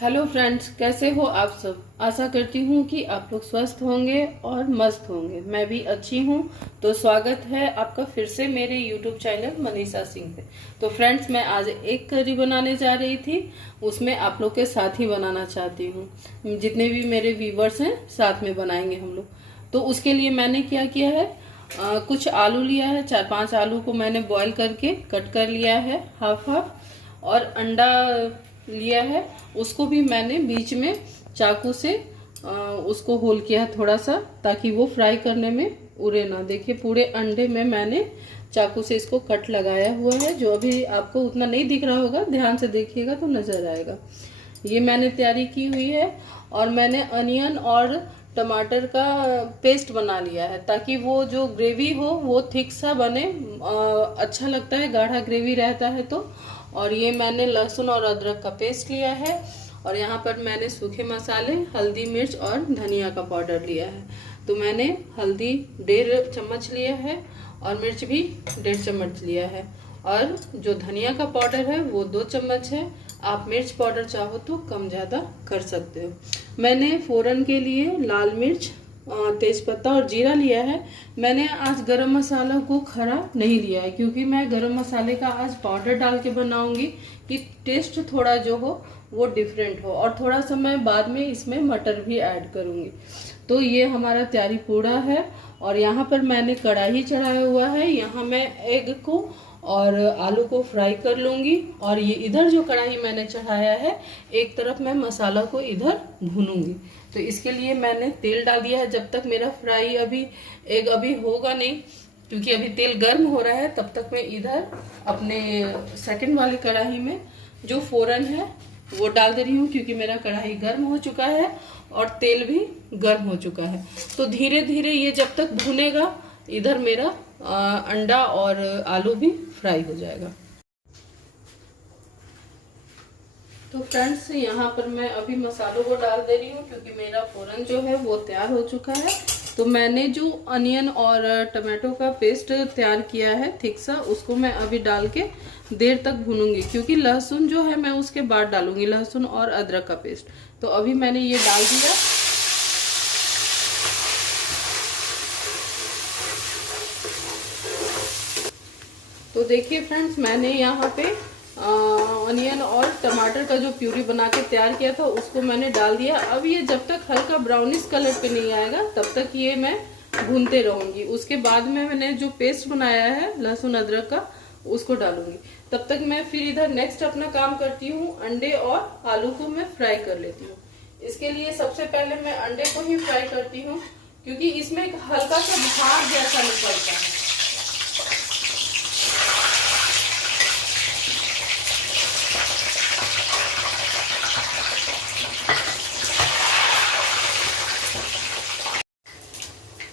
Hello friends, कैसे हो आप सब। आशा करती हूँ कि आप लोग स्वस्थ होंगे और मस्त होंगे। मैं भी अच्छी हूँ। तो स्वागत है आपका फिर से मेरे यूट्यूब चैनल मनीषा सिंह पे। तो फ्रेंड्स, मैं आज एक करी बनाने जा रही थी। उसमें आप लोग के साथ ही बनाना चाहती हूँ। जितने भी मेरे व्यूवर्स हैं साथ में बनाएंगे हम लोग। तो उसके लिए मैंने क्या किया है, कुछ आलू लिया है। 4-5 आलू को मैंने बॉईल करके कट कर लिया है हाफ हाफ। और अंडा लिया है, उसको भी मैंने बीच में चाकू से उसको होल किया है थोड़ा सा, ताकि वो फ्राई करने में उड़े ना। देखिए, पूरे अंडे में मैंने चाकू से इसको कट लगाया हुआ है। जो अभी आपको उतना नहीं दिख रहा होगा, ध्यान से देखिएगा तो नजर आएगा। ये मैंने तैयारी की हुई है। और मैंने अनियन और टमाटर का पेस्ट बना लिया है, ताकि वो जो ग्रेवी हो वो थिक सा बने। अच्छा लगता है, गाढ़ा ग्रेवी रहता है तो। और ये मैंने लहसुन और अदरक का पेस्ट लिया है। और यहाँ पर मैंने सूखे मसाले, हल्दी, मिर्च और धनिया का पाउडर लिया है। तो मैंने हल्दी 1.5 चम्मच लिया है और मिर्च भी 1.5 चम्मच लिया है। और जो धनिया का पाउडर है वो 2 चम्मच है। आप मिर्च पाउडर चाहो तो कम ज़्यादा कर सकते हो। मैंने फोरन के लिए लाल मिर्च, तेज़पत्ता और जीरा लिया है। मैंने आज गरम मसाला को खड़ा नहीं लिया है, क्योंकि मैं गरम मसाले का आज पाउडर डाल के बनाऊंगी कि टेस्ट थोड़ा जो हो वो डिफरेंट हो। और थोड़ा सा मैं बाद में इसमें मटर भी ऐड करूंगी। तो ये हमारा तैयारी पूरा है। और यहाँ पर मैंने कढ़ाई चढ़ाया हुआ है। यहाँ मैं एग को और आलू को फ्राई कर लूंगी। और ये इधर जो कढ़ाई मैंने चढ़ाया है, एक तरफ मैं मसाला को इधर भूनूंगी। तो इसके लिए मैंने तेल डाल दिया है। जब तक मेरा फ्राई एग अभी होगा नहीं, क्योंकि अभी तेल गर्म हो रहा है, तब तक मैं इधर अपने सेकंड वाली कढ़ाई में जो फोरन है वो डाल दे रही हूँ, क्योंकि मेरा कढ़ाई गर्म हो चुका है और तेल भी गर्म हो चुका है। तो धीरे धीरे ये जब तक भुनेगा, इधर मेरा अंडा और आलू भी फ्राई हो जाएगा। तो फ्रेंड्स, यहाँ पर मैं अभी मसालों को डाल दे रही हूँ, क्योंकि मेरा फोरन जो है वो तैयार हो चुका है। तो मैंने जो अनियन और टमाटो का पेस्ट तैयार किया है थिक सा, उसको मैं अभी डाल के देर तक भूनूंगी, क्योंकि लहसुन जो है मैं उसके बाद डालूंगी, लहसुन और अदरक का पेस्ट। तो अभी मैंने ये डाल दिया। तो देखिए फ्रेंड्स, मैंने यहाँ पे अनियन और टमाटर का जो प्यूरी बना के तैयार किया था उसको मैंने डाल दिया। अब ये जब तक हल्का ब्राउनिश कलर पे नहीं आएगा, तब तक ये मैं भूनते रहूंगी। उसके बाद में मैंने जो पेस्ट बनाया है लहसुन अदरक का, उसको डालूंगी। तब तक मैं फिर इधर नेक्स्ट अपना काम करती हूँ। अंडे और आलू को मैं फ्राई कर लेती हूँ। इसके लिए सबसे पहले मैं अंडे को ही फ्राई करती हूँ, क्योंकि इसमें एक हल्का सा भाप जैसा निकलता है।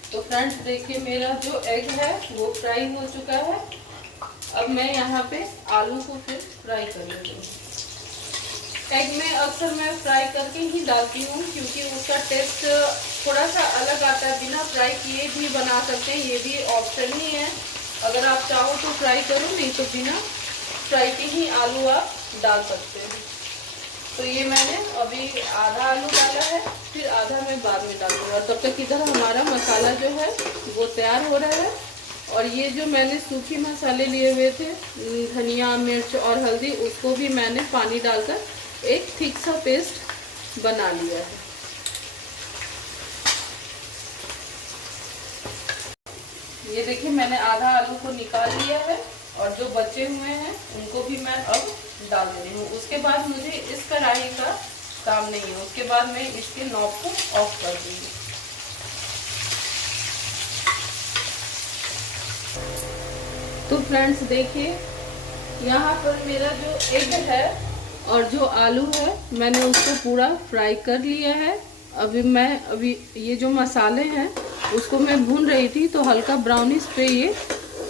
तो फ्रेंड्स देखिए, मेरा जो एग है वो फ्राई हो चुका है। अब मैं यहाँ पे आलू को फिर फ्राई कर लेती हूँ। एग में अक्सर मैं फ्राई करके ही डालती हूँ, क्योंकि उसका टेस्ट थोड़ा सा अलग आता है। बिना फ्राई किए भी बना सकते हैं, ये भी ऑप्शन ही है। अगर आप चाहो तो फ्राई करो, नहीं तो बिना फ्राई के ही आलू आप डाल सकते हैं। तो ये मैंने अभी आधा आलू डाला है, फिर आधा मैं बाद में डालूंगा। और तब तक इधर हमारा मसाला जो है वो तैयार हो रहा है। और ये जो मैंने सूखी मसाले लिए हुए थे, धनिया, मिर्च और हल्दी, उसको भी मैंने पानी डालकर एक थिक सा पेस्ट बना लिया है। ये देखिए, मैंने आधा आलू को निकाल लिया है और जो बचे हुए हैं उनको भी मैं अब डाल दे रही हूँ। उसके बाद मुझे इस कढ़ाई का काम नहीं है, उसके बाद मैं इसके नॉब को ऑफ कर दूंगी। तो फ्रेंड्स देखिए, यहाँ पर मेरा जो एग है और जो आलू है, मैंने उसको पूरा फ्राई कर लिया है। अभी ये जो मसाले हैं उसको मैं भून रही थी, तो हल्का ब्राउनिश पे ये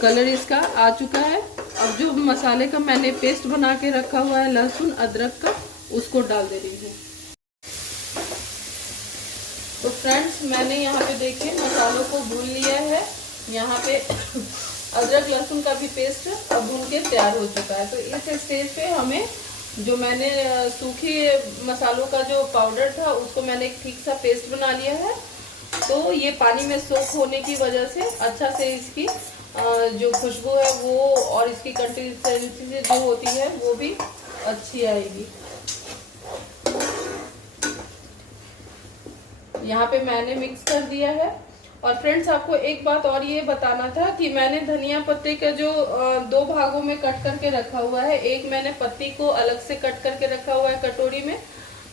कलर इसका आ चुका है। अब जो मसाले का मैंने पेस्ट बना के रखा हुआ है लहसुन अदरक का, उसको डाल दे रही हूँ। तो फ्रेंड्स, मैंने यहाँ पे देखिए मसालों को भून लिया है। यहाँ पे अदरक लहसुन का भी पेस्ट अब भून के तैयार हो चुका है। तो इस स्टेज पे हमें जो मैंने सूखे मसालों का जो पाउडर था उसको मैंने एक ठीक सा पेस्ट बना लिया है। तो ये पानी में सोख होने की वजह से अच्छा से इसकी जो खुशबू है वो और इसकी कंसिस्टेंसी जो होती है वो भी अच्छी आएगी। यहाँ पे मैंने मिक्स कर दिया है। और फ्रेंड्स आपको एक बात और ये बताना था कि मैंने धनिया पत्ते का जो 2 भागों में कट करके रखा हुआ है। एक मैंने पत्ती को अलग से कट करके रखा हुआ है कटोरी में।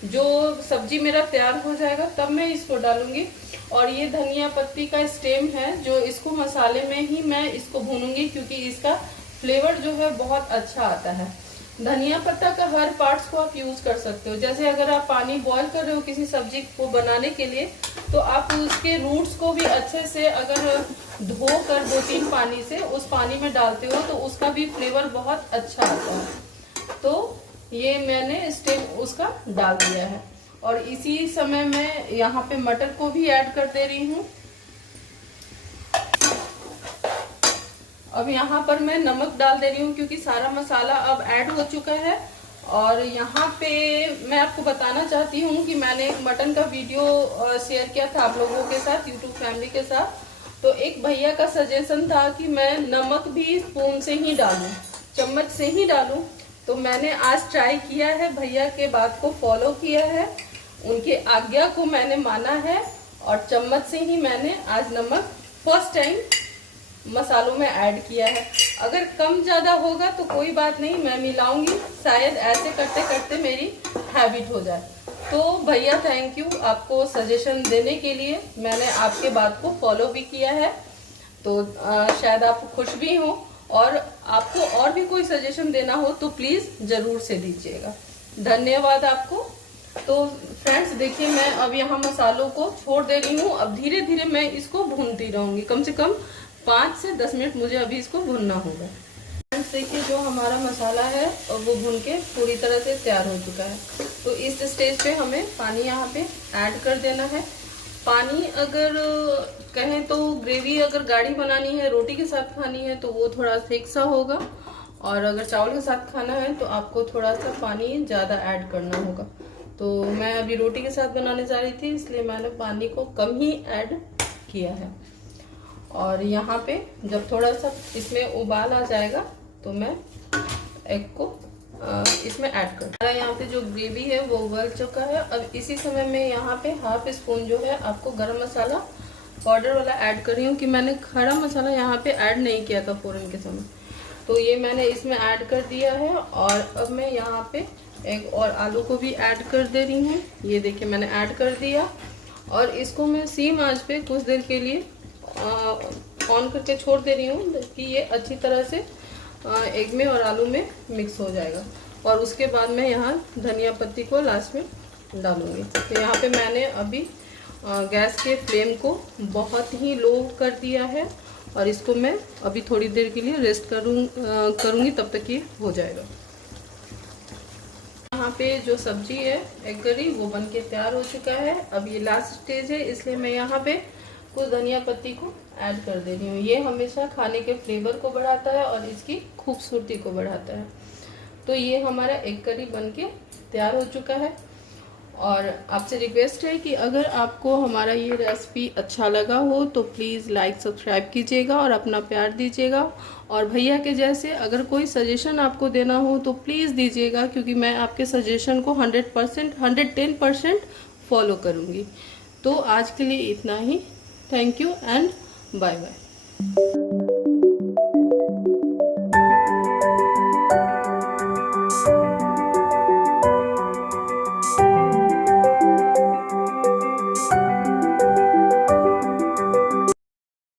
जो सब्जी मेरा तैयार हो जाएगा तब मैं इसको डालूंगी। और ये धनिया पत्ती का स्टेम है जो इसको मसाले में ही मैं इसको भूनूंगी, क्योंकि इसका फ्लेवर जो है बहुत अच्छा आता है। धनिया पत्ता का हर पार्ट्स को आप यूज कर सकते हो। जैसे अगर आप पानी बॉईल कर रहे हो किसी सब्जी को बनाने के लिए, तो आप उसके रूट्स को भी अच्छे से अगर धो कर 2-3 पानी से उस पानी में डालते हो तो उसका भी फ्लेवर बहुत अच्छा आता है। तो ये मैंने स्टेम उसका डाल दिया है। और इसी समय मैं यहाँ पे मटर को भी ऐड कर दे रही हूँ। अब यहाँ पर मैं नमक डाल दे रही हूँ क्योंकि सारा मसाला अब ऐड हो चुका है। और यहाँ पे मैं आपको बताना चाहती हूँ कि मैंने एक मटन का वीडियो शेयर किया था आप लोगों के साथ, यूट्यूब फैमिली के साथ। तो एक भैया का सजेशन था कि मैं नमक भी स्पून से ही डालूं, चम्मच से ही डालूं। तो मैंने आज ट्राई किया है, भैया के बात को फॉलो किया है, उनके आज्ञा को मैंने माना है और चम्मच से ही मैंने आज नमक फर्स्ट टाइम मसालों में ऐड किया है। अगर कम ज़्यादा होगा तो कोई बात नहीं, मैं मिलाऊंगी, शायद ऐसे करते करते मेरी हैबिट हो जाए। तो भैया थैंक यू आपको सजेशन देने के लिए। मैंने आपके बात को फॉलो भी किया है, तो शायद आप खुश भी हो। और आपको और भी कोई सजेशन देना हो तो प्लीज़ ज़रूर से दीजिएगा। धन्यवाद आपको। तो फ्रेंड्स देखिए, मैं अब यहाँ मसालों को छोड़ दे रही हूँ। अब धीरे धीरे मैं इसको भूनती रहूँगी, कम से कम 5 से 10 मिनट मुझे अभी इसको भूनना होगा। फ्रेंड्स देखिए, जो हमारा मसाला है वो भून के पूरी तरह से तैयार हो चुका है। तो इस स्टेज पे हमें पानी यहाँ पे ऐड कर देना है। पानी अगर कहें तो ग्रेवी अगर गाढ़ी बनानी है, रोटी के साथ खानी है तो वो थोड़ा थिक सा होगा, और अगर चावल के साथ खाना है तो आपको थोड़ा सा पानी ज़्यादा ऐड करना होगा। तो मैं अभी रोटी के साथ बनाने जा रही थी, इसलिए मैंने पानी को कम ही ऐड किया है। और यहाँ पे जब थोड़ा सा इसमें उबाल आ जाएगा तो मैं एग को इसमें ऐड कर। यहाँ पे जो ग्रेवी है वो उबल चुका है। अब इसी समय में यहाँ पे हाफ स्पून जो है आपको गरम मसाला पाउडर वाला ऐड कर रही हूँ, कि मैंने खड़ा मसाला यहाँ पे ऐड नहीं किया था फ़ौरन के समय। तो ये मैंने इसमें ऐड कर दिया है। और अब मैं यहाँ पे एग और आलू को भी ऐड कर दे रही हूँ। ये देखिए मैंने ऐड कर दिया, और इसको मैं सीम आंच पे कुछ देर के लिए ऑन करके छोड़ दे रही हूँ कि ये अच्छी तरह से एग में और आलू में मिक्स हो जाएगा। और उसके बाद मैं यहाँ धनिया पत्ती को लास्ट में डालूँगी। तो यहाँ पे मैंने अभी गैस के फ्लेम को बहुत ही लो कर दिया है, और इसको मैं अभी थोड़ी देर के लिए रेस्ट करूँगी, तब तक ये हो जाएगा। यहाँ पे जो सब्जी है एग करी वो बन के तैयार हो चुका है। अब ये लास्ट स्टेज है, इसलिए मैं यहाँ पे कुछ धनिया पत्ती को ऐड कर दे रही हूँ। ये हमेशा खाने के फ्लेवर को बढ़ाता है और इसकी खूबसूरती को बढ़ाता है। तो ये हमारा एग करी बन के तैयार हो चुका है। और आपसे रिक्वेस्ट है कि अगर आपको हमारा ये रेसिपी अच्छा लगा हो तो प्लीज़ लाइक सब्सक्राइब कीजिएगा और अपना प्यार दीजिएगा। और भैया के जैसे अगर कोई सजेशन आपको देना हो तो प्लीज़ दीजिएगा, क्योंकि मैं आपके सजेशन को 110% फॉलो करूँगी। तो आज के लिए इतना ही। Thank you and bye bye.